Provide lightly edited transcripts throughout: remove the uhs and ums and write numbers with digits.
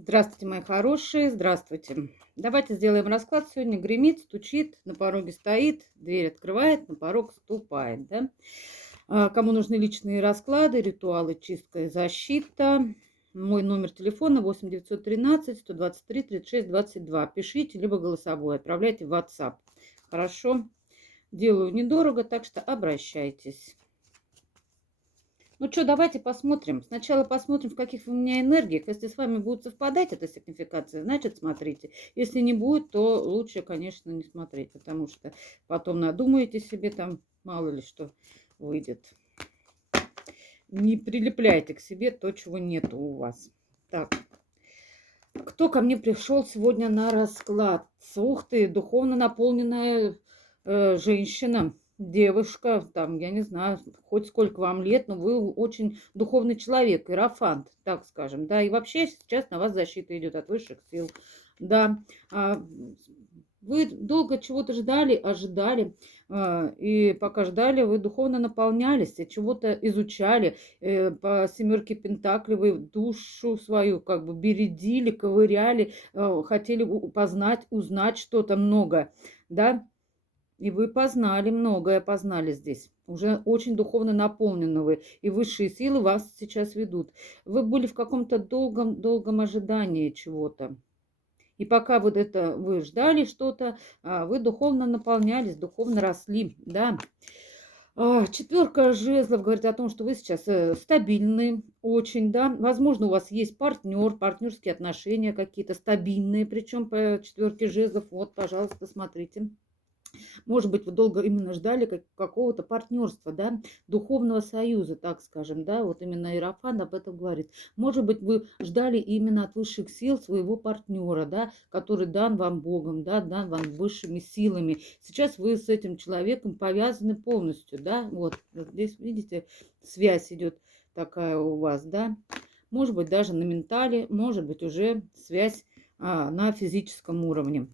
Здравствуйте, мои хорошие, здравствуйте. Давайте сделаем расклад. Сегодня гремит, стучит, на пороге стоит, дверь открывает, на порог ступает. Да? Кому нужны личные расклады, ритуалы, чистка и защита, мой номер телефона 8 913 123 36 22. Пишите, либо голосовой, отправляйте в WhatsApp. Хорошо? Делаю недорого, так что обращайтесь. Ну что, давайте посмотрим. Сначала посмотрим, в каких у меня энергиях. Если с вами будет совпадать эта сигнификация, значит смотрите. Если не будет, то лучше, конечно, не смотреть, потому что потом надумаете себе там, мало ли что выйдет. Не прилепляйте к себе то, чего нету у вас. Так, кто ко мне пришел сегодня на расклад? Ух ты, духовно наполненная женщина, девушка, там, я не знаю, хоть сколько вам лет, но вы очень духовный человек, иерофант, так скажем, да, и вообще сейчас на вас защита идет от высших сил, да. А, Вы долго чего-то ждали, ожидали, и пока ждали, вы духовно наполнялись, и чего-то изучали, по семерке Пентаклей вы душу свою как бы бередили, ковыряли, хотели познать, узнать что-то много, да, и вы познали многое, познали здесь. Уже очень духовно наполнены вы, и высшие силы вас сейчас ведут. Вы были в каком-то долгом ожидании чего-то. И пока вот это вы ждали что-то, вы духовно наполнялись, духовно росли, да. Четверка жезлов говорит о том, что вы сейчас стабильны очень, да. Возможно, у вас есть партнер, партнерские отношения какие-то стабильные, причем по четверке жезлов. Вот, пожалуйста, смотрите. Может быть, вы долго именно ждали какого-то партнерства, да, духовного союза, так скажем, да, вот именно Иерофант об этом говорит. Может быть, вы ждали именно от высших сил своего партнера, да, который дан вам Богом, да, дан вам высшими силами. Сейчас вы с этим человеком повязаны полностью, да, вот здесь, видите, связь идет такая у вас, да. Может быть, даже на ментале, может быть, уже связь на физическом уровне.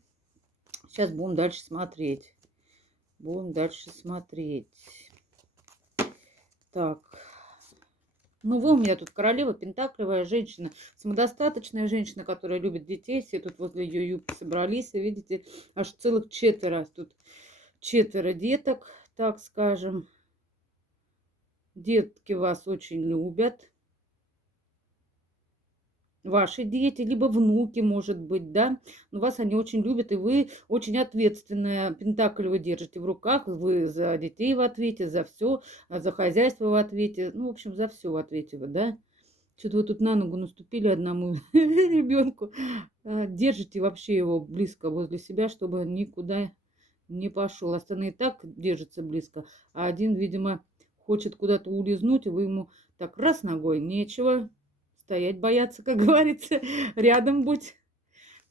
Сейчас будем дальше смотреть. Будем дальше смотреть. Так. Ну, вы у меня тут королева, пентаклевая женщина, самодостаточная женщина, которая любит детей. Все тут возле ее юбки собрались. И видите, аж целых четверо. Тут четверо деток, так скажем. Детки вас очень любят. Ваши дети, либо внуки, может быть, да, но вас они очень любят, и вы очень ответственная. Пентакль вы держите в руках, вы за детей в ответе, за все, за хозяйство в ответе, ну, в общем, за все в ответе вы, да. Что-то вы тут на ногу наступили одному ребенку, держите вообще его близко возле себя, чтобы он никуда не пошел. Остальные так держатся близко, а один, видимо, хочет куда-то улизнуть, и вы ему так раз ногой, нечего, стоять бояться, как говорится, рядом будь.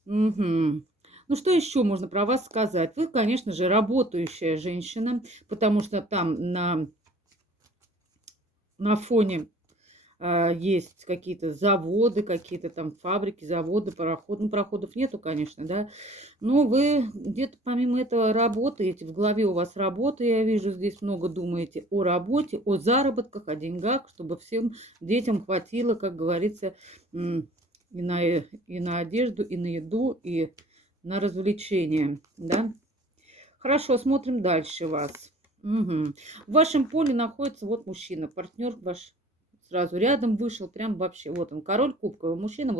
Мгм. Ну, что еще можно про вас сказать? Вы, конечно же, работающая женщина, потому что там на фоне есть какие-то заводы, какие-то там фабрики, заводы, пароходы. Ну, пароходов нету, конечно, да. Но вы где-то помимо этого работаете, в голове у вас работа, я вижу, здесь много думаете о работе, о заработках, о деньгах, чтобы всем детям хватило, как говорится, и на одежду, и на еду, и на развлечения, да. Хорошо, смотрим дальше вас. Мгм. В вашем поле находится вот мужчина, партнер ваш сразу рядом вышел, прям вообще, вот он, король кубковый мужчина,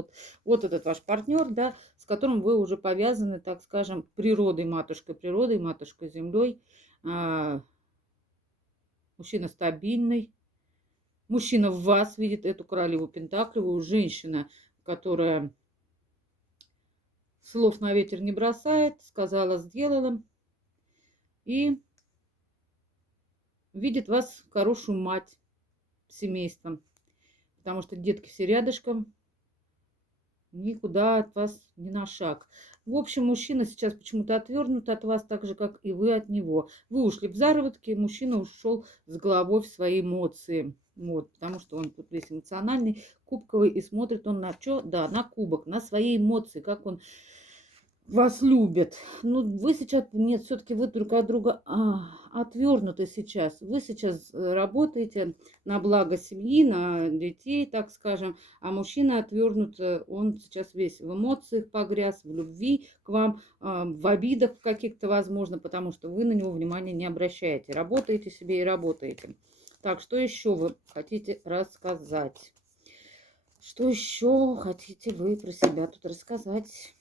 вот этот ваш партнер, да, с которым вы уже повязаны, так скажем, природой, матушкой землей. А, Мужчина стабильный, мужчина в вас видит эту королеву пентаклевую, женщина, которая слов на ветер не бросает, сказала, сделала, и видит вас хорошую мать семейством, потому что детки все рядышком, никуда от вас ни на шаг. В общем, мужчина сейчас почему-то отвернут от вас, так же, как и вы от него. Вы ушли в заработки, мужчина ушел с головой в свои эмоции. Вот, потому что он тут весь эмоциональный, кубковый, и смотрит он на что? Да, на кубок, на свои эмоции, как он вас любят. Ну, вы сейчас, нет, все-таки вы друг от друга отвернуты сейчас. Вы сейчас работаете на благо семьи, на детей, так скажем, а мужчина отвернут, он сейчас весь в эмоциях погряз, в любви к вам, в обидах каких-то, возможно, потому что вы на него внимания не обращаете. Работаете себе и работаете. Так, что еще вы хотите рассказать? Что еще хотите вы про себя тут рассказать?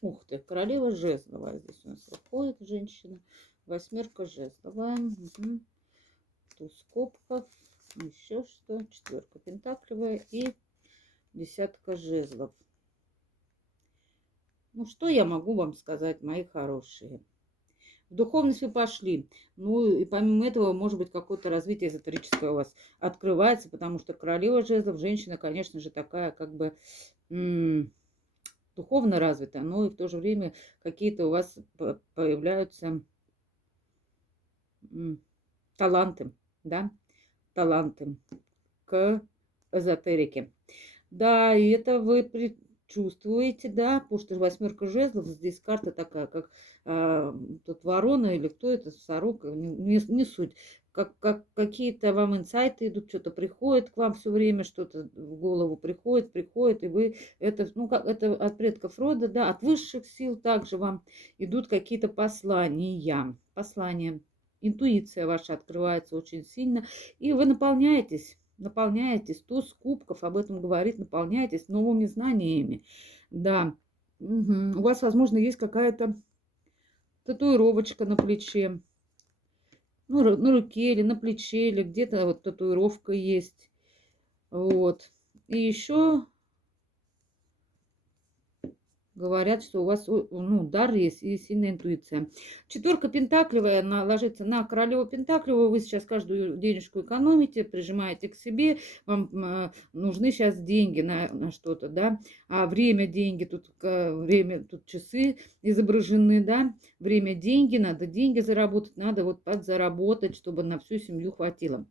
Ух ты, королева жезловая здесь у нас выходит женщина. Восьмерка жезловая. Угу. Туз кубков. Еще что? Четверка пентаклевая и десятка жезлов. Ну, что я могу вам сказать, мои хорошие? В духовность вы пошли. Ну, и помимо этого, может быть, какое-то развитие эзотерическое у вас открывается, потому что королева жезлов, женщина, конечно же, такая, как бы... духовно развита, но и в то же время какие-то у вас появляются таланты, да, таланты к эзотерике. Да, и это вы чувствуете, да, потому что восьмерка жезлов, здесь карта такая, как тут ворона или кто это, сорока, не суть. Как какие-то вам инсайты идут, что-то приходит к вам все время, что-то в голову приходит, и вы это, ну, как это от предков рода, да, от высших сил также вам идут какие-то послания. Интуиция ваша открывается очень сильно, и вы наполняетесь, туз кубков об этом говорит, наполняетесь новыми знаниями. Да, у вас, возможно, есть какая-то татуировочка на плече, ну, на руке или на плече, или где-то вот татуировка есть. Вот. И еще говорят, что у вас, ну, дар есть и сильная интуиция. Четверка пентаклевая ложится на королеву пентаклевую. Вы сейчас каждую денежку экономите, прижимаете к себе. Вам нужны сейчас деньги на что-то, да. А время, деньги, тут время, тут часы изображены, да. Время, деньги, надо деньги заработать, надо вот подзаработать, чтобы на всю семью хватило.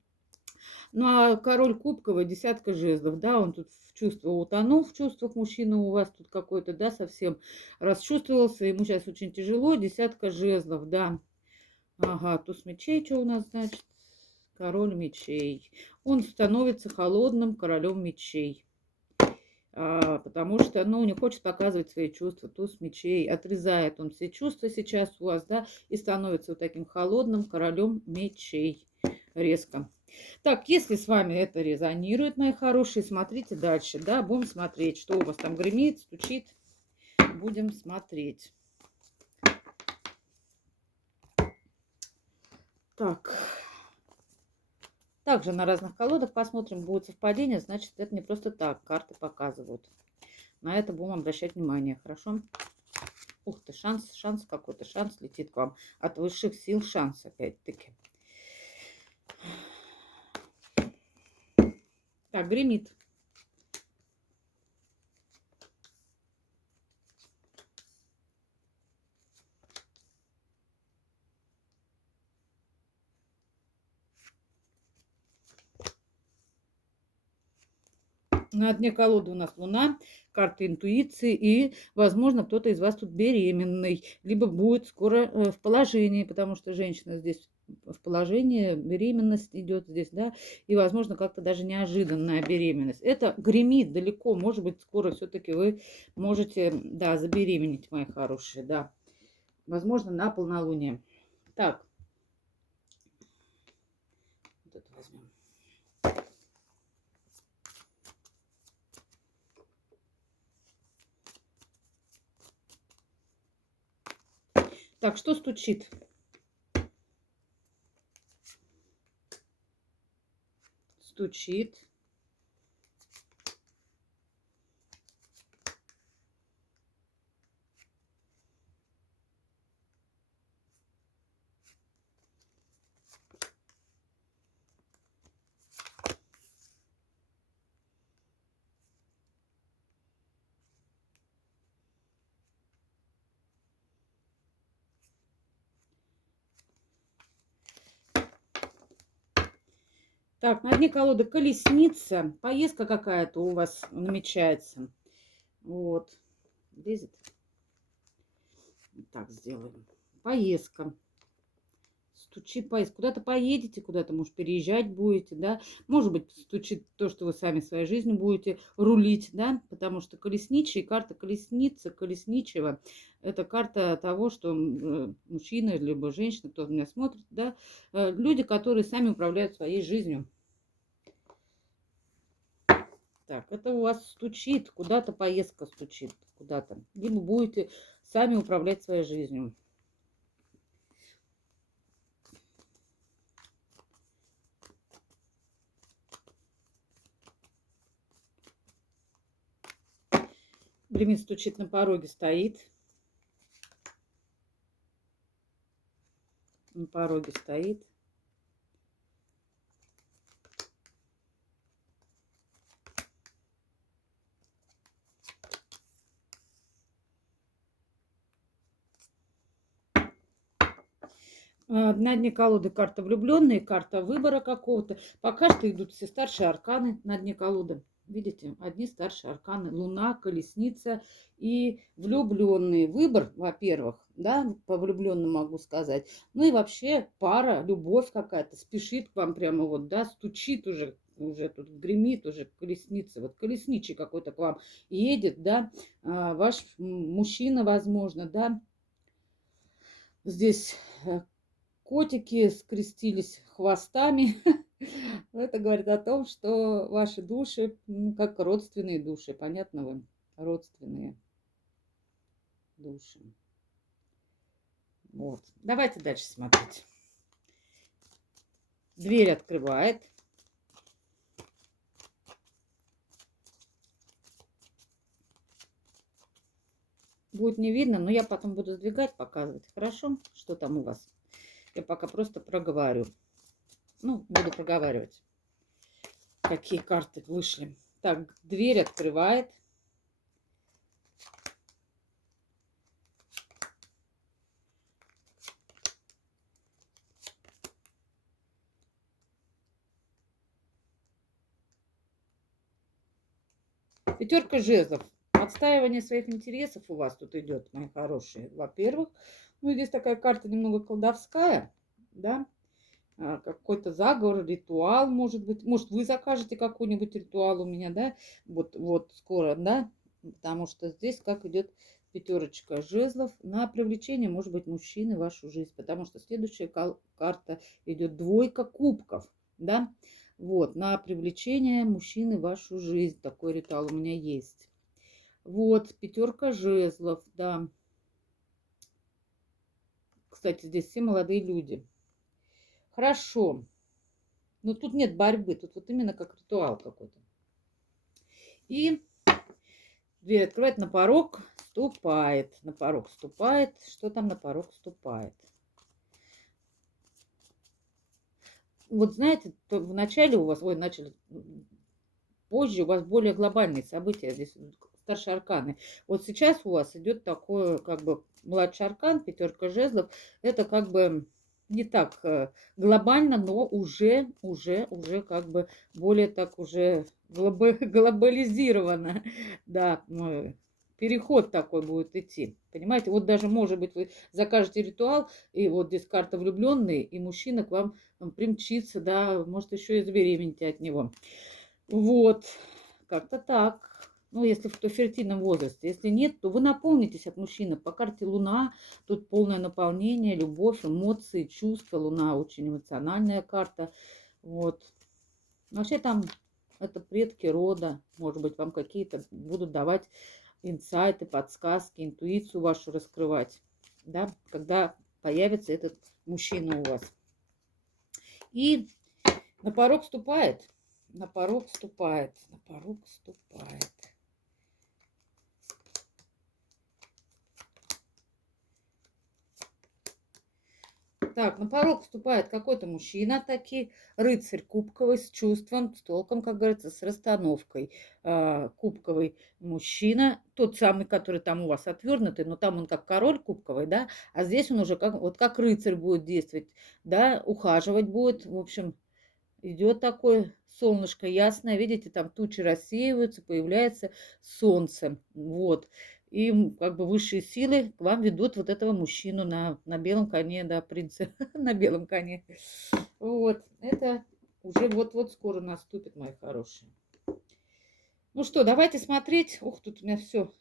Ну, а король кубковый, десятка жезлов, да, он тут в чувство утонул, в чувствах мужчина у вас тут какой-то, да, совсем расчувствовался, ему сейчас очень тяжело, десятка жезлов, да. Ага, туз мечей, что у нас значит? Король мечей. Он становится холодным королем мечей. Потому что, ну, не хочет показывать свои чувства, туз мечей, отрезает он все чувства сейчас у вас, да, и становится вот таким холодным королем мечей резко. Так, если с вами это резонирует, мои хорошие, смотрите дальше, да, будем смотреть, что у вас там гремит, стучит, будем смотреть. Так, также на разных колодах посмотрим, будет совпадение, значит, это не просто так, карты показывают. На это будем обращать внимание, хорошо? Ух ты, шанс какой-то, шанс летит к вам от высших сил, шанс опять-таки. Так, гремит. На дне колоды у нас Луна, карта интуиции, и, возможно, кто-то из вас тут беременный, либо будет скоро в положении, потому что женщина здесь в положении, беременность идет здесь, да, и, возможно, как-то даже неожиданная беременность. Это гремит далеко, может быть, скоро все-таки вы можете, да, забеременеть, мои хорошие, да, возможно, на полнолуние. Так, вот это возьмем. Так, что стучит? Стучит. Так, на дне колоды колесница. Поездка какая-то у вас намечается. Вот. Лезет. Так сделаем. Поездка. Стучит поезд. Куда-то поедете, куда-то, может, переезжать будете, да. Может быть, стучит то, что вы сами своей жизнью будете рулить, да. Потому что колесничий, карта колесница, колесничего, это карта того, что мужчина, либо женщина, кто меня смотрит, да, люди, которые сами управляют своей жизнью. Так, это у вас стучит, куда-то поездка стучит, куда-то. Либо будете сами управлять своей жизнью. Гремит, стучит, на пороге стоит. На пороге стоит. На дне колоды карта влюбленные, карта выбора какого-то. Пока что идут все старшие арканы на дне колоды. Видите, одни старшие арканы. Луна, колесница и влюбленные. Выбор, во-первых, да, по влюбленным могу сказать. Ну и вообще пара, любовь какая-то спешит к вам прямо вот, да, стучит уже тут гремит, уже колесница, вот колесничий какой-то к вам едет, да, ваш мужчина, возможно, да, здесь котики скрестились хвостами. Это говорит о том, что ваши души, как родственные души, понятно вы? Родственные души. Вот. Давайте дальше смотреть. Дверь открывает. Будет не видно, но я потом буду сдвигать, показывать. Хорошо? Что там у вас? Я пока просто проговорю. Ну, буду проговаривать, какие карты вышли. Так, дверь открывает. Пятерка жезлов. Отстаивание своих интересов у вас тут идет, мои хорошие. Во-первых, ну, здесь такая карта немного колдовская, да, какой-то заговор, ритуал, может быть. Может, вы закажете какой-нибудь ритуал у меня, да, вот скоро, да, потому что здесь как идет пятерочка жезлов на привлечение, может быть, мужчины в вашу жизнь, потому что следующая карта идет двойка кубков, да, вот, на привлечение мужчины в вашу жизнь. Такой ритуал у меня есть. Вот, пятерка жезлов, да. Кстати, здесь все молодые люди. Хорошо. Но тут нет борьбы, тут вот именно как ритуал какой-то. И дверь открывает, на порог ступает. На порог ступает. Что там на порог ступает? Вот знаете, вначале у вас, ой, начали, позже у вас более глобальные события, здесь старшие арканы. Вот сейчас у вас идет такое, как бы, младший аркан, пятерка жезлов. Это как бы не так глобально, но уже как бы более так уже глобализировано. Да, переход такой будет идти. Понимаете, вот даже, может быть, вы закажете ритуал, и вот здесь карта влюбленные, и мужчина к вам примчится, да, может еще и забеременеть от него. Вот, как-то так. Ну, если в фертильном возрасте. Если нет, то вы наполнитесь от мужчины. По карте Луна тут полное наполнение, любовь, эмоции, чувства. Луна очень эмоциональная карта. Вот. Вообще там это предки рода. Может быть, вам какие-то будут давать инсайты, подсказки, интуицию вашу раскрывать. Да, когда появится этот мужчина у вас. И на порог ступает. На порог ступает. На порог ступает. Так, на порог вступает какой-то мужчина, таки рыцарь кубковый, с чувством, с толком, как говорится, с расстановкой. Кубковый мужчина, тот самый, который там у вас отвернутый, но там он как король кубковый, да, а здесь он уже как, вот как рыцарь будет действовать, да, ухаживать будет, в общем, идет такое солнышко ясное, видите, там тучи рассеиваются, появляется солнце, вот. И как бы высшие силы к вам ведут вот этого мужчину на белом коне, да, принца, на белом коне. Вот, это уже вот-вот скоро наступит, мои хорошие. Ну что, давайте смотреть. Ух, тут у меня все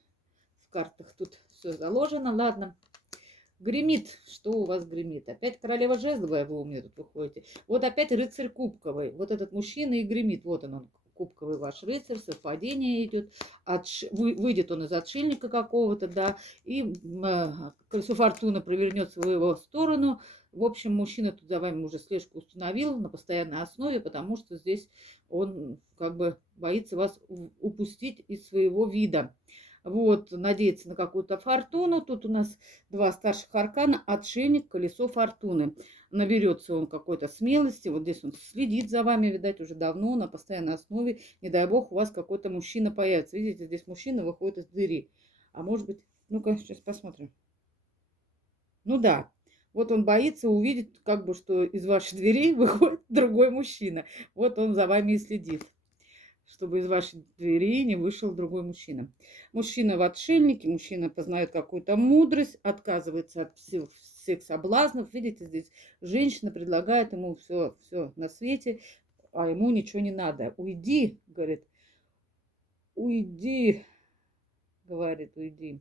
в картах, тут все заложено. Ладно. Гремит. Что у вас гремит? Опять королева жезловая вы у меня тут выходите. Вот опять рыцарь кубковый. Вот этот мужчина и гремит. Вот он, кубковый ваш рыцарь, совпадение идет. Выйдет он из отшельника какого-то, да, и колесо фортуны провернется в его сторону. В общем, мужчина тут за вами уже слежку установил на постоянной основе, потому что здесь он как бы боится вас упустить из своего вида. Вот, надеется на какую-то фортуну. Тут у нас два старших аркана, отшельник, колесо фортуны. Наберется он какой-то смелости, вот здесь он следит за вами, видать, уже давно, на постоянной основе. Не дай бог, у вас какой-то мужчина появится. Видите, здесь мужчина выходит из двери. А может быть, ну-ка, сейчас посмотрим. Ну да, вот он боится увидеть, как бы, что из вашей двери выходит другой мужчина. Вот он за вами и следит, чтобы из вашей двери не вышел другой мужчина. Мужчина в отшельнике, мужчина познает какую-то мудрость, отказывается от всех соблазнов. Видите, здесь женщина предлагает ему все на свете, а ему ничего не надо. Уйди, говорит, уйди, говорит, уйди.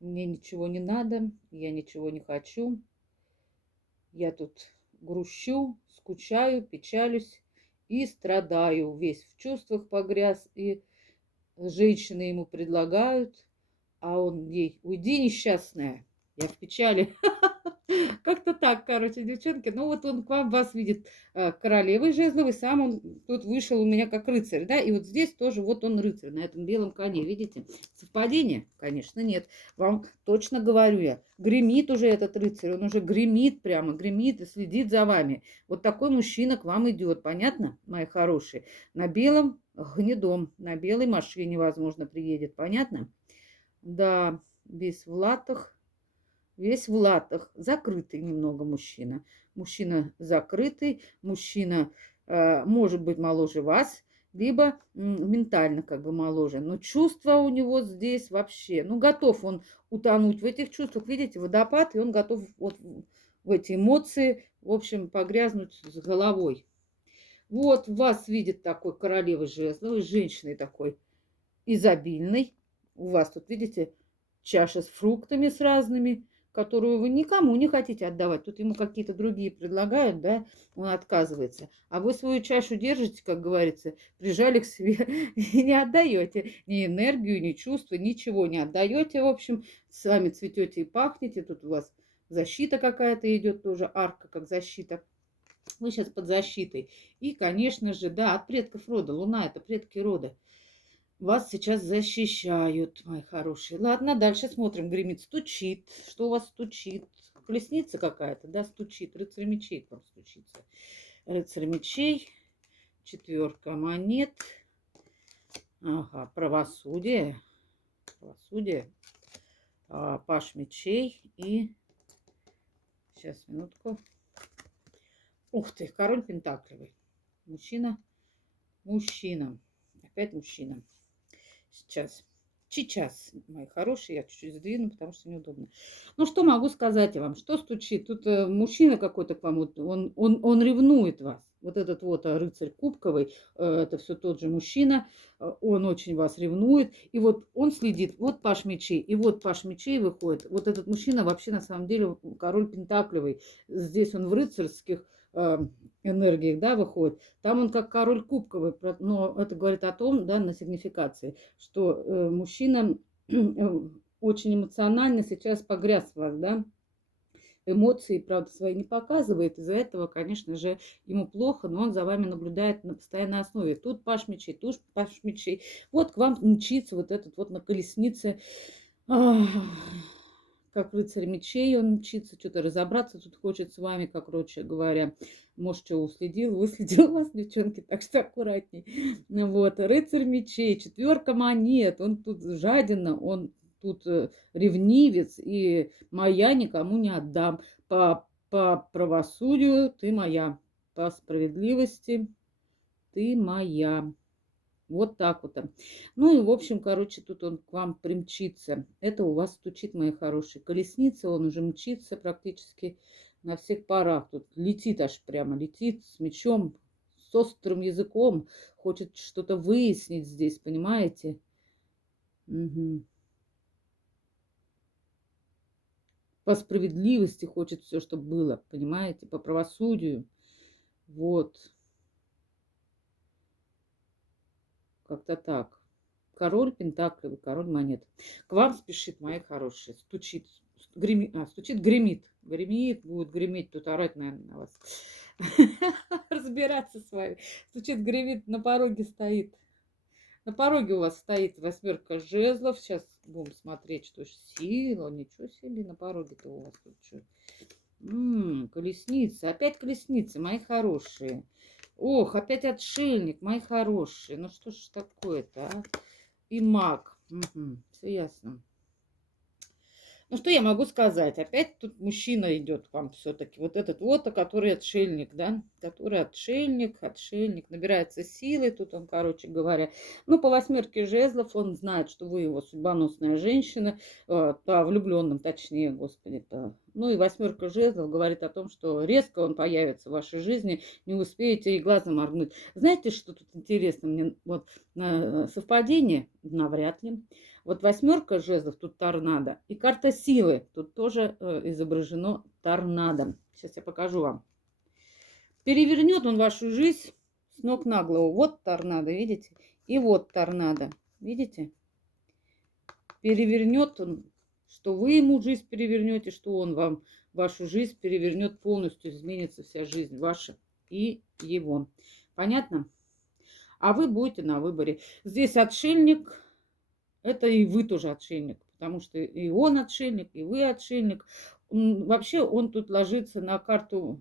Мне ничего не надо, я ничего не хочу. Я тут грущу, скучаю, печалюсь и страдаю. Весь в чувствах погряз, и женщины ему предлагают, а он ей: уйди, несчастная, я в печали. Как-то так, короче, девчонки. Ну вот он к вам вас видит королевой жезловой, сам он тут вышел у меня как рыцарь, да, и вот здесь тоже вот он рыцарь на этом белом коне, видите? Совпадение? Конечно, нет. Вам точно говорю я. Гремит уже этот рыцарь, он уже гремит прямо, гремит и следит за вами. Вот такой мужчина к вам идет, понятно, мои хорошие? На белом гнедом, на белой машине, возможно, приедет, понятно? Да, весь в латах, закрытый немного мужчина. Мужчина закрытый, мужчина может быть моложе вас, либо ментально как бы моложе. Но чувства у него здесь вообще, ну готов он утонуть в этих чувствах. Видите, водопад, и он готов вот в эти эмоции, в общем, погрязнуть с головой. Вот вас видит такой королевой жезловой, женщиной такой изобильной. У вас тут, видите, чаша с фруктами с разными, которую вы никому не хотите отдавать. Тут ему какие-то другие предлагают, да, он отказывается. А вы свою чашу держите, как говорится, прижали к себе и не отдаете ни энергию, ни чувства, ничего не отдаете. В общем, с вами цветете и пахнете. Тут у вас защита какая-то идет тоже, арка как защита. Вы сейчас под защитой. И, конечно же, да, от предков рода. Луна – это предки рода. Вас сейчас защищают, мои хорошие. Ладно, дальше смотрим. Гремит, стучит. Что у вас стучит? Колесница какая-то, да, стучит. Рыцарь мечей к вам стучится. Рыцарь мечей. Четверка монет. Ага, правосудие. Правосудие. Паш мечей. И... Сейчас, минутку. Ух ты, король пентаклевый. Мужчина. Мужчина. Опять мужчина. Сейчас, мои хорошие, я чуть-чуть сдвину, потому что неудобно. Ну, что могу сказать я вам? Что стучит? Тут мужчина какой-то к вам, вот, он ревнует вас. Вот этот вот рыцарь кубковый, это все тот же мужчина, он очень вас ревнует. И вот он следит, вот паш мечей, и вот паш мечей выходит. Вот этот мужчина вообще на самом деле король пентаклевый. Здесь он в рыцарских энергиях, да, выходит. Там он как король кубковый, но это говорит о том, да, на сигнификации, что мужчина очень эмоционально сейчас погряз в вас, да, эмоции, правда, свои не показывает, из-за этого, конечно же, ему плохо, но он за вами наблюдает на постоянной основе. Тут паш мечей, тут паш мечей. Вот к вам мчится вот этот вот на колеснице, как рыцарь мечей он мчится, что-то разобраться тут хочет с вами, как короче говоря. Может, что уследил, выследил вас, девчонки, так что аккуратней. Вот, рыцарь мечей, четверка монет, он тут жадина, он тут ревнивец, и моя никому не отдам. По правосудию ты моя, по справедливости ты моя. Вот так вот. Ну и, в общем, короче, тут он к вам примчится. Это у вас стучит, мои хорошие. Колесница, он уже мчится практически на всех парах. Тут летит аж прямо, летит с мечом, с острым языком. Хочет что-то выяснить здесь, понимаете? Мгм. По справедливости хочет все, чтобы было, понимаете? По правосудию. Вот. Как-то так. Король пентаклей, король монет. К вам спешит, мои хорошие. Стучит, гремит, стучит, гремит. Гремит, будет греметь, тут орать, наверное, на вас. Разбираться с вами. Стучит, гремит, на пороге стоит. На пороге у вас стоит восьмерка жезлов. Сейчас будем смотреть, что ж сила. Ничего себе, на пороге-то у вас тут что. Колесница. Опять колесница, мои хорошие. Ох, опять отшельник, мои хорошие. Ну что ж такое-то, а? И маг. Все ясно. Ну, что я могу сказать? Опять тут мужчина идет к вам все-таки. Вот этот вот, который отшельник, да? Который отшельник, набирается силы. Тут он, короче говоря. Ну, по восьмерке жезлов он знает, что вы его судьбоносная женщина. По влюбленным, точнее, господи-то. Ну, и восьмерка жезлов говорит о том, что резко он появится в вашей жизни. Не успеете и глазом моргнуть. Знаете, что тут интересно? Мне вот совпадение? Навряд ли. Вот восьмерка жезлов, тут торнадо. И карта силы, тут тоже изображено торнадо. Сейчас я покажу вам. Перевернет он вашу жизнь с ног на голову. Вот торнадо, видите? И вот торнадо, видите? Перевернет он, что вы ему жизнь перевернете, что он вам вашу жизнь перевернет полностью. Изменится вся жизнь ваша и его. Понятно? А вы будете на выборе. Здесь отшельник. Это и вы тоже отшельник, потому что и он отшельник, и вы отшельник. Вообще он тут ложится на карту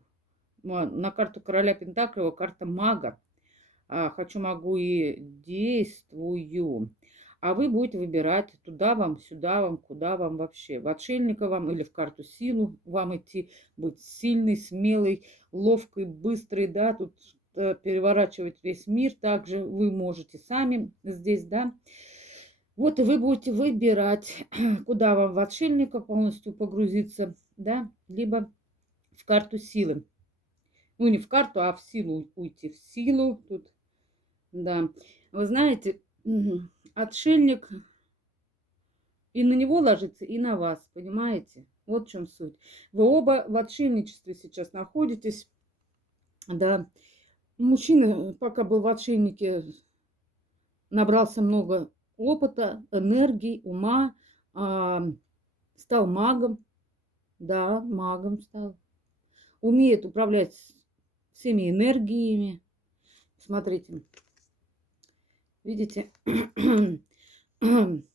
короля Пентаклей, карта мага. Хочу, могу и действую. А вы будете выбирать туда вам, сюда вам, куда вам вообще. В отшельника вам или в карту силу вам идти. Быть сильный, смелый, ловкий, быстрый, да, тут переворачивать весь мир. Также вы можете сами здесь, да. Вот и вы будете выбирать, куда вам в отшельника полностью погрузиться, да, либо в карту силы. Ну, не в карту, а в силу уйти. В силу тут, да. Вы знаете, отшельник и на него ложится, и на вас, понимаете? Вот в чем суть. Вы оба в отшельничестве сейчас находитесь, да. Мужчина, пока был в отшельнике, набрался много опыта, энергии, ума, стал магом, да, магом стал. Умеет управлять всеми энергиями. Смотрите, видите,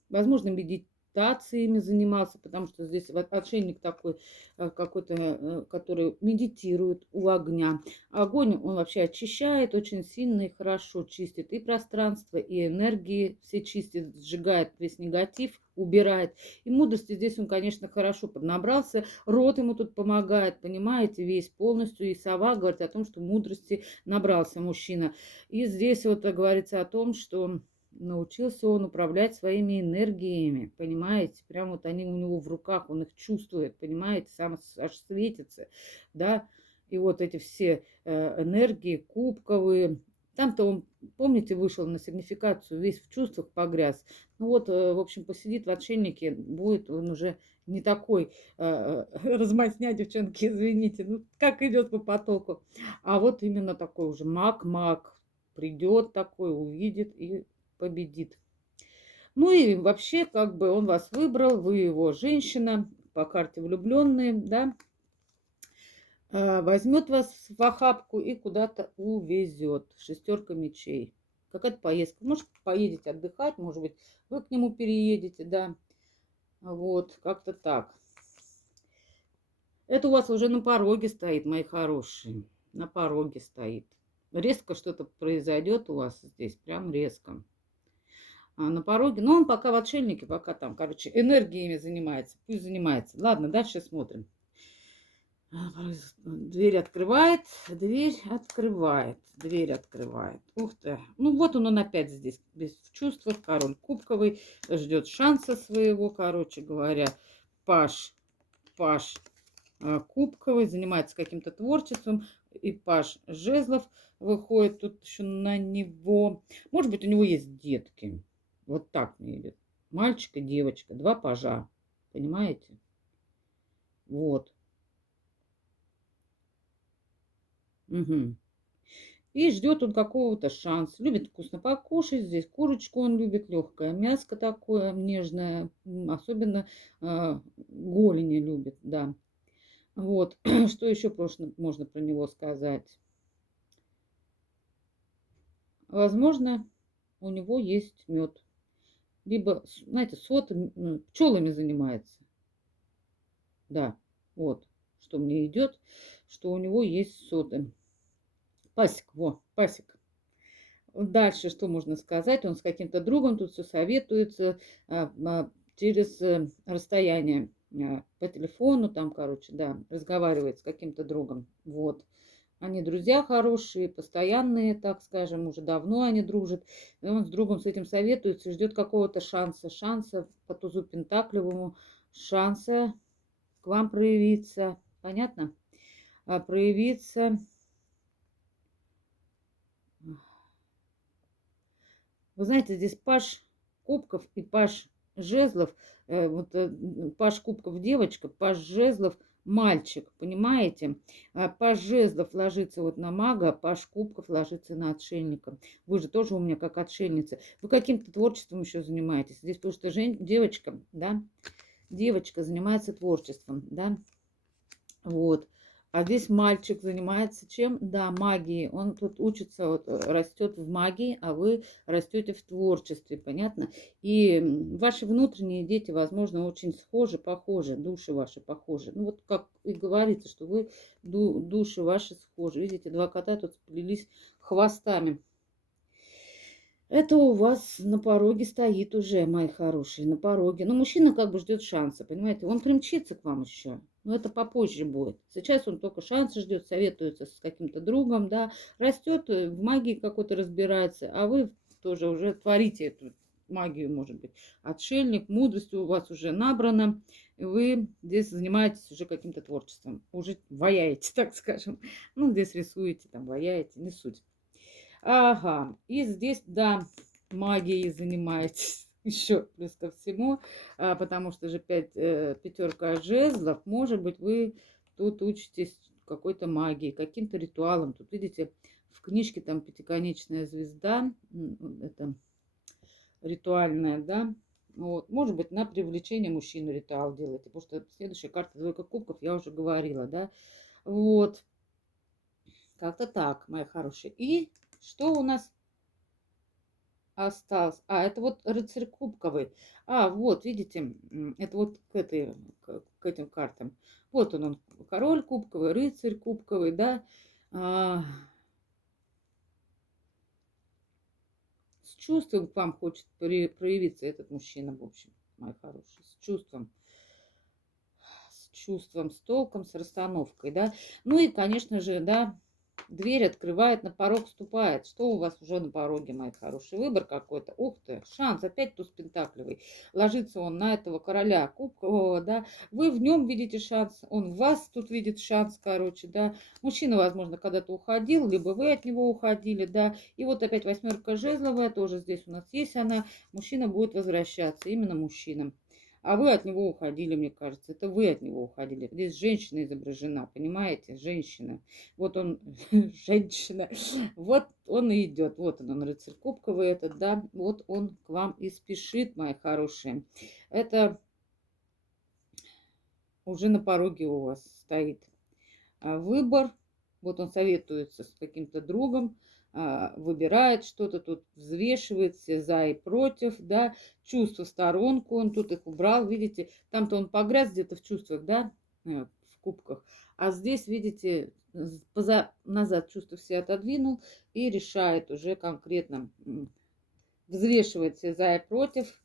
возможно, медитациями занимался, потому что здесь отшельник такой какой-то, который медитирует у огня. Огонь, он вообще очищает очень сильно и хорошо, чистит и пространство, и энергии все чистит, сжигает весь негатив, убирает. И мудрости здесь он, конечно, хорошо поднабрался. Род ему тут помогает, понимаете, весь полностью. И сова говорит о том, что мудрости набрался мужчина. И здесь вот говорится о том, что научился он управлять своими энергиями, понимаете? Прям вот они у него в руках, он их чувствует, понимаете? Сам аж светится, да? И вот эти все энергии кубковые. Там-то он, помните, вышел на сигнификацию, весь в чувствах погряз. Ну вот, в общем, посидит в отшельнике, будет он уже не такой размазня, девчонки, извините, ну как идет по потоку. А вот именно такой уже маг придет такой, увидит и победит. Ну и вообще, как бы он вас выбрал, вы его женщина, по карте влюбленные, да, возьмет вас в охапку и куда-то увезет. Шестерка мечей. Какая-то поездка. Может, поедете отдыхать, может быть, вы к нему переедете, да. Вот, как-то так. Это у вас уже на пороге стоит, мои хорошие. На пороге стоит. Резко что-то произойдет у вас здесь, прям резко. На пороге. Но он пока в отшельнике, пока там, короче, энергиями занимается. Пусть занимается. Ладно, дальше смотрим. Дверь открывает, дверь открывает, дверь открывает. Ух ты. Ну вот он опять здесь, без в чувствах, король кубковый, ждет шанса своего, короче говоря. Паш кубковый, занимается каким-то творчеством. И паш жезлов выходит тут еще на него. Может быть, у него есть детки. Вот так мне идет. Мальчик и девочка, два пажа. Понимаете? Вот. Угу. И ждет он какого-то шанса. Любит вкусно покушать. Здесь курочку он любит, легкое мяско такое нежное. Особенно голени любит, да. Вот. Что еще можно про него сказать? Возможно, у него есть мед. Либо, знаете, пчелами занимается. Да, вот, что мне идет, что у него есть соты. Пасек. Дальше что можно сказать? Он с каким-то другом тут все советуется через расстояние по телефону, там, короче, да, разговаривает с каким-то другом. Вот. Они друзья хорошие, постоянные, так скажем, уже давно они дружат. И он с другом с этим советуется, ждет какого-то шанса по тузу Пентаклевому, шанса к вам проявиться. Понятно? Проявиться. Вы знаете, здесь паш кубков и паш жезлов. Паш кубков девочка, паш жезлов мальчик, понимаете? Паш жезлов ложится вот на мага, паш кубков ложится на отшельника. Вы же тоже у меня как отшельница. Вы каким-то творчеством еще занимаетесь. Здесь потому что девочка, да, девочка занимается творчеством, да, вот. А здесь мальчик занимается чем? Да, магией. Он тут учится, вот, растет в магии, а вы растете в творчестве, понятно? И ваши внутренние дети, возможно, очень схожи, похожи, души ваши похожи. Ну вот как и говорится, что вы души ваши схожи. Видите, два кота тут сплелись хвостами. Это у вас на пороге стоит уже, мои хорошие, на пороге. Но мужчина как бы ждет шанса, понимаете? Он примчится к вам еще, но это попозже будет. Сейчас он только шанса ждет, советуется с каким-то другом, да, растет, в магии какой-то разбирается, а вы тоже уже творите эту магию, может быть. Отшельник, мудрость у вас уже набрана, и вы здесь занимаетесь уже каким-то творчеством, уже ваяете, так скажем. Ну, здесь рисуете, там, ваяете, не суть. Ага, и здесь, да, магией занимаетесь еще плюс ко всему, потому что же пятерка жезлов, может быть, вы тут учитесь какой-то магии, каким-то ритуалом. Тут, видите, в книжке там пятиконечная звезда, это ритуальная, да, вот. Может быть, на привлечение мужчины ритуал делаете, потому что следующая карта двойка кубков, я уже говорила, да, вот, как-то так, мои хорошие. И что у нас осталось? Это вот рыцарь кубковый. Вот, видите, это вот к этим картам. Вот он, король кубковый, рыцарь кубковый, да. С чувством к вам хочет проявиться этот мужчина, в общем, мои хорошие. С чувством, с толком, с расстановкой, да. Ну и, конечно же, да, дверь открывает, на порог ступает. Что у вас уже на пороге, мои хорошие? Выбор какой-то. Ух ты, шанс, опять туз пентаклевый. Ложится он на этого короля кубкового, да. Вы в нем видите шанс, он в вас тут видит шанс, короче, да. Мужчина, возможно, когда-то уходил, либо вы от него уходили, да. И вот опять восьмерка жезловая, тоже здесь у нас есть она. Мужчина будет возвращаться, именно мужчина. А вы от него уходили, мне кажется. Это вы от него уходили. Здесь женщина изображена, понимаете? Женщина. Вот он, женщина. Вот он и идет. Вот он, рыцарь кубковый этот, да. Вот он к вам и спешит, мои хорошие. Это уже на пороге у вас стоит выбор. Вот он советуется с каким-то другом, выбирает что-то тут, взвешивает все за и против, да, чувства в сторонку, он тут их убрал, видите, там-то он погряз где-то в чувствах, да, в кубках, а здесь, видите, назад чувства все отодвинул и решает уже конкретно, взвешивает все за и против,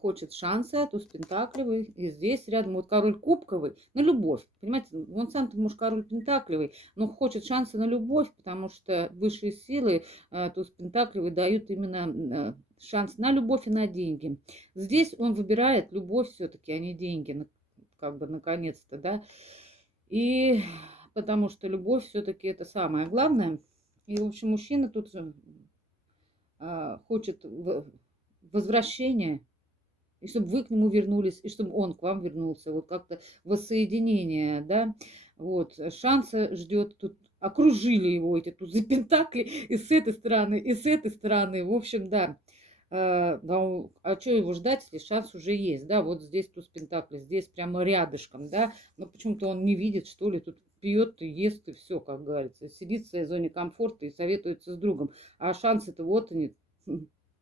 хочет шанса, туз пентаклевый, и здесь рядом вот король кубковый на любовь. Понимаете, он сам-то, может, король пентаклевый, но хочет шанса на любовь, потому что высшие силы, туз пентаклевый, дают именно шанс на любовь и на деньги. Здесь он выбирает любовь все-таки, а не деньги, как бы наконец-то, да. И потому что любовь все-таки это самое главное. И, в общем, мужчина тут хочет возвращения, и чтобы вы к нему вернулись, и чтобы он к вам вернулся. Вот как-то воссоединение, да. Вот, шанса ждет тут. Окружили его эти тузы пентакли и с этой стороны, и с этой стороны. В общем, да. А что его ждать, если шанс уже есть, да, вот здесь туз пентакли, здесь прямо рядышком, да, но почему-то он не видит, что ли, тут пьет и ест, и все, как говорится, сидит в своей зоне комфорта и советуется с другом, а шансы-то вот они,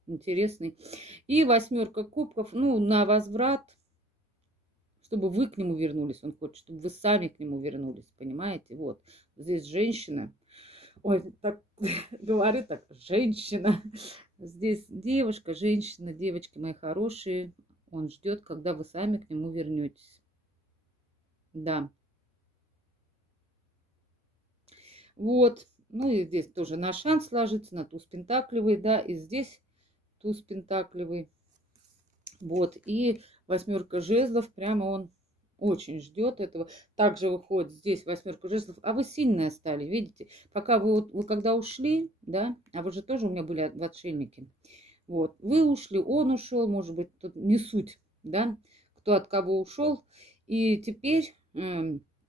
интересный. И восьмерка кубков, ну, на возврат, чтобы вы к нему вернулись, он хочет, чтобы вы сами к нему вернулись, понимаете, вот, здесь женщина. Ой, так говорю так, женщина. Здесь девушка, женщина, девочки мои хорошие. Он ждет, когда вы сами к нему вернетесь. Да. Вот. Ну и здесь тоже на шанс ложится, на туз пентаклевый, да, и здесь туз пентаклевый. Вот. И восьмерка жезлов, прямо он очень ждет этого. Также выходит здесь восьмерка жезлов. А вы сильная стали, видите? Пока вы когда ушли, да, а вы же тоже у меня были в отшельнике. Вот, вы ушли, он ушел, может быть, тут не суть, да, кто от кого ушел. И теперь,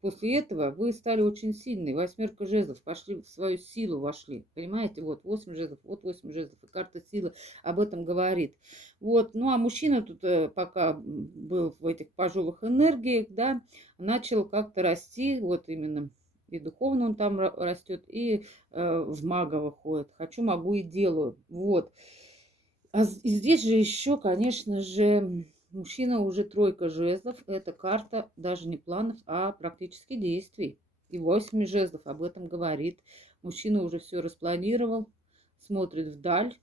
после этого, вы стали очень сильны. Восьмерка жезлов, пошли в свою силу, вошли. Понимаете, вот 8 жезлов, вот 8 жезлов. И карта силы об этом говорит. Вот, ну а мужчина тут, пока был в этих пожовых энергиях, да, начал как-то расти, вот именно. И духовно он там растет, и в мага выходит. Хочу, могу и делаю. Вот. И здесь же еще, конечно же, мужчина уже тройка жезлов. Это карта даже не планов, а практически действий. И 8 жезлов об этом говорит. Мужчина уже все распланировал, смотрит вдаль,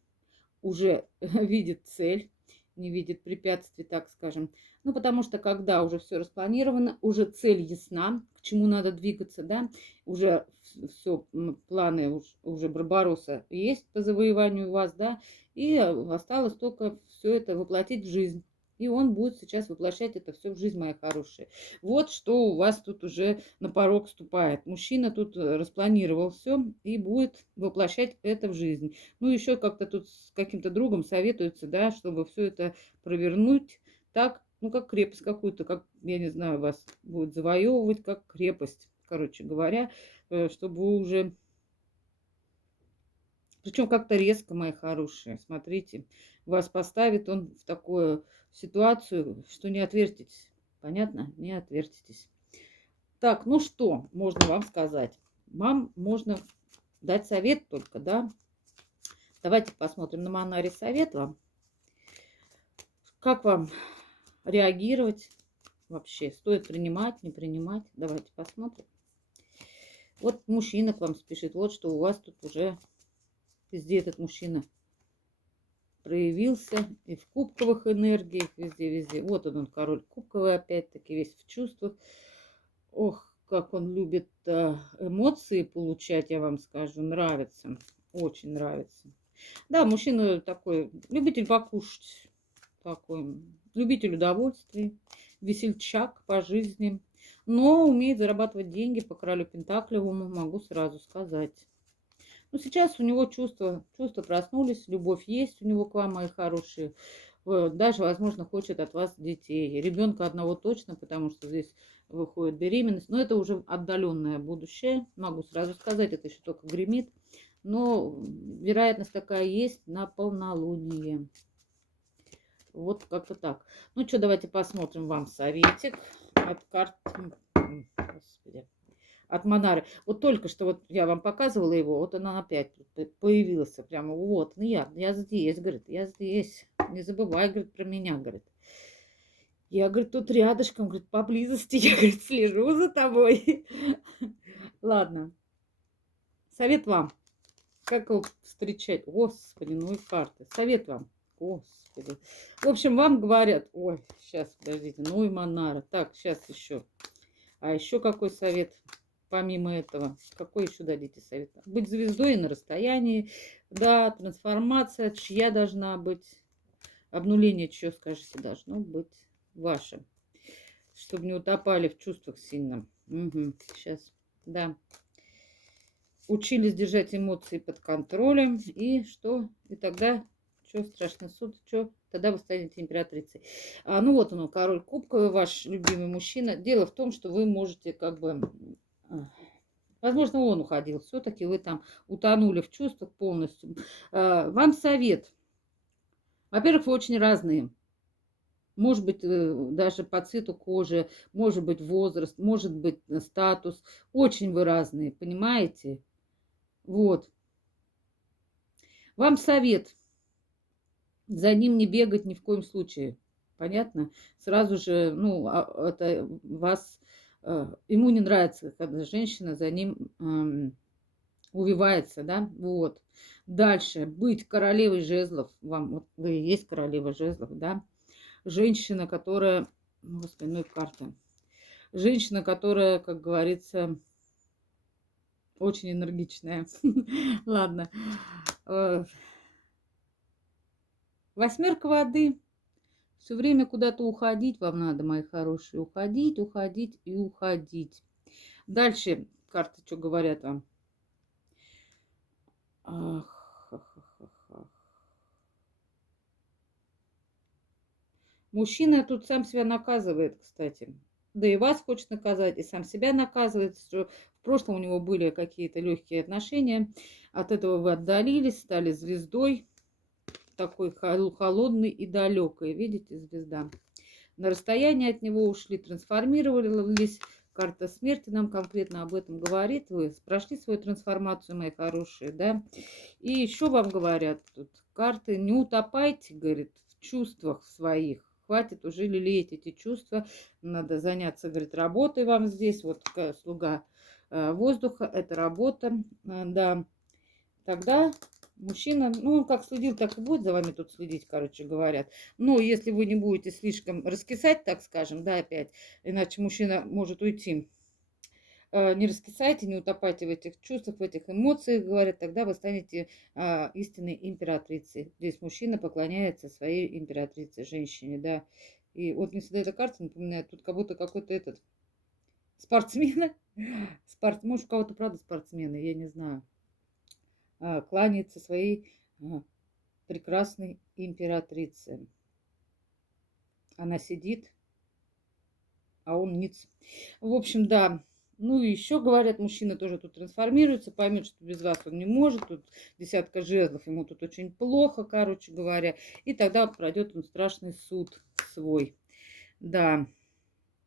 уже видит цель, не видит препятствий, так скажем. Ну, потому что когда уже все распланировано, уже цель ясна, к чему надо двигаться, да, уже все, планы уже Барбаросса есть по завоеванию вас, да, и осталось только все это воплотить в жизнь. И он будет сейчас воплощать это все в жизнь, моя хорошая. Вот что у вас тут уже на порог ступает. Мужчина тут распланировал все и будет воплощать это в жизнь. Ну, еще как-то тут с каким-то другом советуется, да, чтобы все это провернуть так, ну, как крепость какую-то, как, я не знаю, вас будет завоевывать, как крепость, короче говоря, чтобы уже... Причем как-то резко, мои хорошие, смотрите, вас поставит он в такую ситуацию, что не отвертитесь. Понятно? Не отвертитесь. Так, ну что можно вам сказать? Вам можно дать совет только, да? Давайте посмотрим на Манаре совет вам. Как вам реагировать вообще? Стоит принимать, не принимать? Давайте посмотрим. Вот мужчина к вам спешит. Вот что у вас тут уже везде этот мужчина проявился. И в кубковых энергиях, везде. Вот он король кубковый, опять-таки, весь в чувствах. Ох, как он любит эмоции получать, я вам скажу. Нравится. Очень нравится. Да, мужчина такой, любитель покушать. Такой любитель удовольствий, весельчак по жизни, но умеет зарабатывать деньги по королю Пентаклевому, могу сразу сказать. Ну, сейчас у него чувства проснулись, любовь есть у него к вам, мои хорошие. Даже, возможно, хочет от вас детей. Ребенка одного точно, потому что здесь выходит беременность. Но это уже отдаленное будущее. Могу сразу сказать, это еще только гремит. Но вероятность такая есть на полнолуние. Вот как-то так. Ну что, давайте посмотрим вам советик от карт, господи, от Манары. Вот только что вот я вам показывала его, вот она опять появилась прямо. Вот, ну я здесь, говорит, я здесь. Не забывай, говорит, про меня, говорит. Я, говорит, тут рядышком, говорит, поблизости, я, говорит, слежу за тобой. Ладно. Совет вам. Как его встречать? Господи, ну и карты. Совет вам. Господи. Господи. В общем, вам говорят, ой, сейчас, подождите, ну и Монара. Так, сейчас еще. А еще какой совет, помимо этого? Какой еще дадите совет? Быть звездой на расстоянии, да, трансформация, чья должна быть, обнуление, чье, скажите, должно быть ваше, чтобы не утопали в чувствах сильно. Угу, сейчас, да. Учились держать эмоции под контролем, и что? И тогда, что, страшный суд, что? Тогда вы станете императрицей. Ну вот он, король кубковый, ваш любимый мужчина. Дело в том, что вы можете как бы... Возможно, он уходил. Все-таки вы там утонули в чувствах полностью. Вам совет. Во-первых, вы очень разные. Может быть, даже по цвету кожи, может быть, возраст, может быть, статус. Очень вы разные, понимаете? Вот. Вам совет. За ним не бегать ни в коем случае. Понятно? Сразу же, ну, это вас, ему не нравится, когда женщина за ним увивается, да? Вот. Дальше. Быть королевой жезлов. Вам, вот вы и есть королева жезлов, да? Женщина, которая... Господи, ну и карта. Женщина, которая, как говорится, очень энергичная. Ладно. Восьмерка воды. Все время куда-то уходить вам надо, мои хорошие. Уходить, уходить и уходить. Дальше карты что говорят вам? Мужчина тут сам себя наказывает, кстати. Да и вас хочет наказать, и сам себя наказывает, что в прошлом у него были какие-то легкие отношения. От этого вы отдалились, стали звездой. Такой холодный и далекой. Видите, звезда. На расстоянии от него ушли, трансформировались. Карта смерти нам конкретно об этом говорит. Вы прошли свою трансформацию, мои хорошие, да. И еще вам говорят тут карты, не утопайте, говорит, в чувствах своих. Хватит уже лелеять эти чувства. Надо заняться, говорит, работой вам здесь. Вот слуга воздуха, это работа, да. Тогда мужчина, ну, он как следил, так и будет за вами тут следить, короче, говорят. Но если вы не будете слишком раскисать, так скажем, да, опять, иначе мужчина может уйти. Не раскисайте, не утопайте в этих чувствах, в этих эмоциях, говорят, тогда вы станете истинной императрицей. Здесь мужчина поклоняется своей императрице, женщине, да. И вот мне всегда эта карта напоминает, тут как будто какой-то этот спортсмен, может, у кого-то, правда, спортсмены, я не знаю, кланяется своей прекрасной императрице. Она сидит, а он ниц. В общем, да. Ну и еще, говорят, мужчина тоже тут трансформируется, поймет, что без вас он не может. Тут десятка жезлов, ему тут очень плохо, короче говоря. И тогда пройдет он страшный суд свой. Да,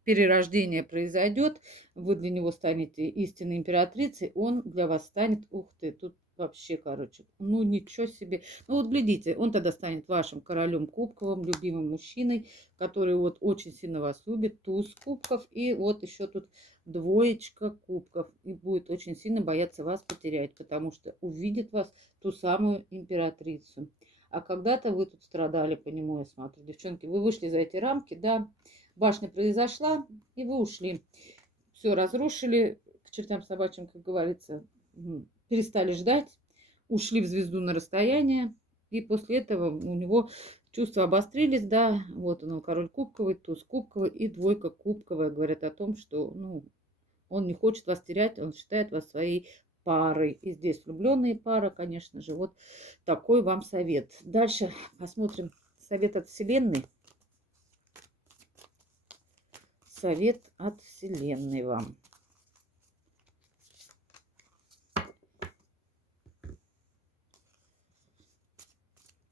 перерождение произойдет, вы для него станете истинной императрицей, он для вас станет, ух ты, тут вообще, короче, ну ничего себе. Ну вот глядите, он тогда станет вашим королем кубковым, любимым мужчиной, который вот очень сильно вас любит, туз кубков, и вот еще тут двоечка кубков, и будет очень сильно бояться вас потерять, потому что увидит вас ту самую императрицу. А когда-то вы тут страдали по нему, я смотрю, девчонки, вы вышли за эти рамки, да, башня произошла, и вы ушли. Все разрушили, к чертям собачьим, как говорится, перестали ждать, ушли в звезду на расстояние, и после этого у него чувства обострились, да, вот он, король кубковый, туз кубковый и двойка кубковая, говорят о том, что, ну, он не хочет вас терять, он считает вас своей парой. И здесь влюбленные пара, конечно же, вот такой вам совет. Дальше посмотрим совет от Вселенной. Совет от Вселенной вам.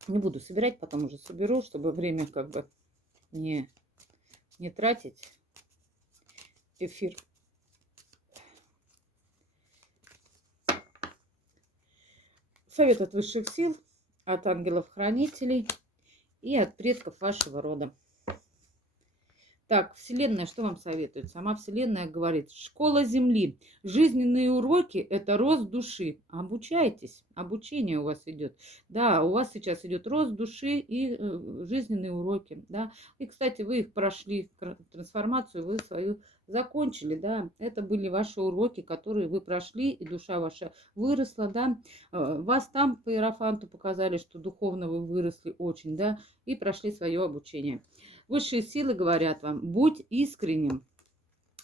Не буду собирать, потом уже соберу, чтобы время как бы не тратить. Эфир. Совет от высших сил, от ангелов-хранителей и от предков вашего рода. Так, Вселенная что вам советует? Сама Вселенная говорит, школа Земли, жизненные уроки– это рост души. Обучайтесь, обучение у вас идет. Да, у вас сейчас идет рост души и жизненные уроки. Да. И, кстати, вы их прошли, трансформацию вы свою закончили. Да. Это были ваши уроки, которые вы прошли, и душа ваша выросла. Да. Вас там по иерофанту показали, что духовно вы выросли очень, да, и прошли свое обучение. Высшие силы говорят вам, будь искренним.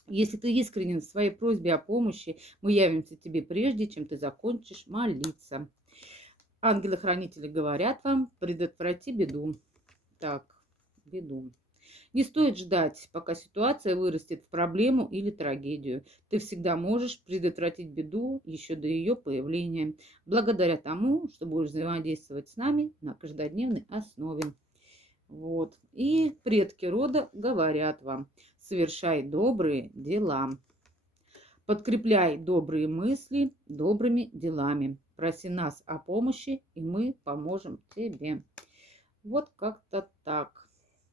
Если ты искренен в своей просьбе о помощи, мы явимся тебе прежде, чем ты закончишь молиться. Ангелы-хранители говорят вам, предотврати беду. Так, беду. Не стоит ждать, пока ситуация вырастет в проблему или трагедию. Ты всегда можешь предотвратить беду еще до ее появления, благодаря тому, что будешь взаимодействовать с нами на каждодневной основе. Вот. И предки рода говорят вам, совершай добрые дела. Подкрепляй добрые мысли добрыми делами. Проси нас о помощи, и мы поможем тебе. Вот как-то так.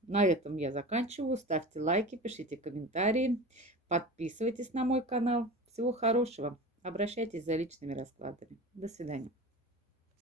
На этом я заканчиваю. Ставьте лайки, пишите комментарии, подписывайтесь на мой канал. Всего хорошего. Обращайтесь за личными раскладами. До свидания.